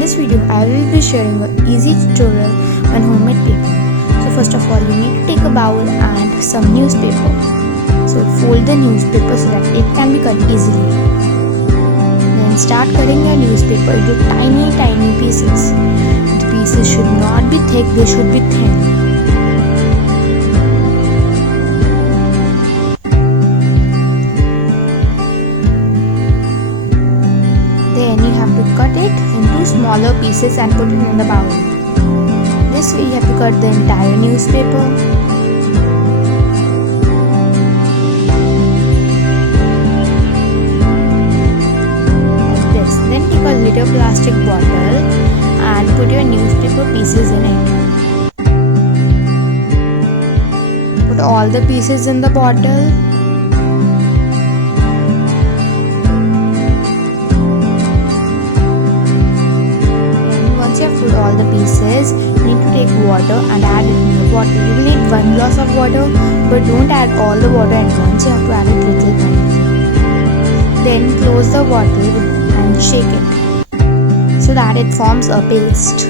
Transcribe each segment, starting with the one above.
this video, I will be sharing an easy tutorial on homemade paper. So first of all, you need to take a bowl and some newspaper. So fold the newspaper so that it can be cut easily. Then start cutting your newspaper into tiny pieces. The pieces should not be thick, they should be thin. Then you have to cut it into smaller pieces and put it in the bowl. This way you have to cut the entire newspaper. Like this. Then take a little plastic bottle and put your newspaper pieces in it. Put all the pieces in the bottle. Put all the pieces, you need to take water and add it in the bottle. You will need 1 glass of water, but don't add all the water at once. You have to add it little by little. Then close the bottle and shake it so that it forms a paste.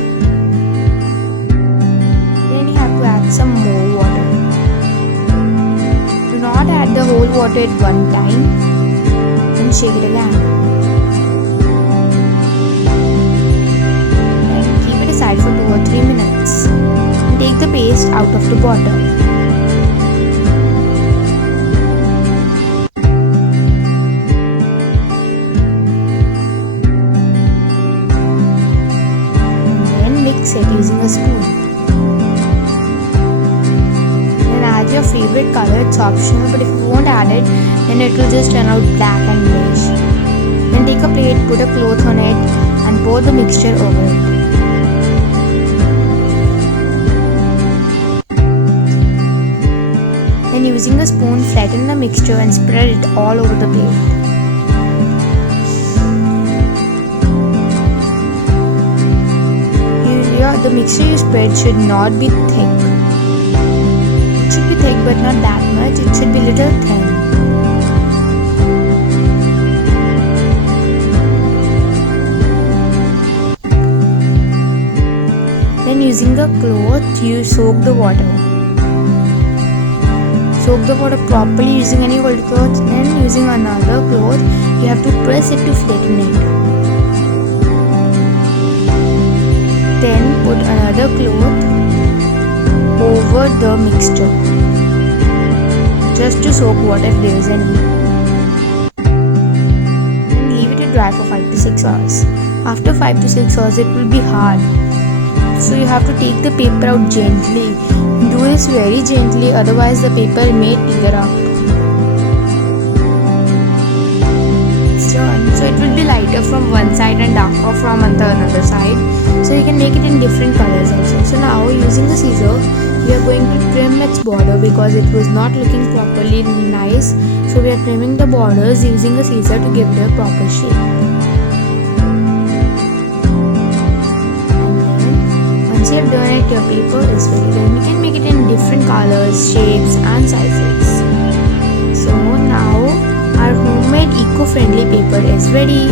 Then you have to add some more water. Do not add the whole water at one time. Then shake it again. For 2 or 3 minutes and take the paste out of the bottle. And then mix it using a spoon. Then add your favorite color, it's optional, but if you won't add it, then it will just turn out black and grayish. Then take a plate, put a cloth on it and pour the mixture over it. Then using a spoon, flatten the mixture and spread it all over the plate. The mixture you spread should not be thick. It should be thick but not that much. It should be little thin. Then using a cloth, you soak the water. Soak the water properly using any old cloth. Then using another cloth, you have to press it to flatten it. Then put another cloth over the mixture just to soak water if there is any. Then leave it to dry for 5 to 6 hours. After 5 to 6 hours, it will be hard. So you have to take the paper out gently. Do this very gently, otherwise the paper may tear up. It's done. So it will be lighter from one side and darker from the another side. So you can make it in different colors also. So now using the scissor, we are going to trim its border because it was not looking properly nice. So we are trimming the borders using a scissor to give it a proper shape. Once you have done it, your paper is ready. Then you can make it in different colors, shapes and sizes. So now our homemade eco-friendly paper is ready.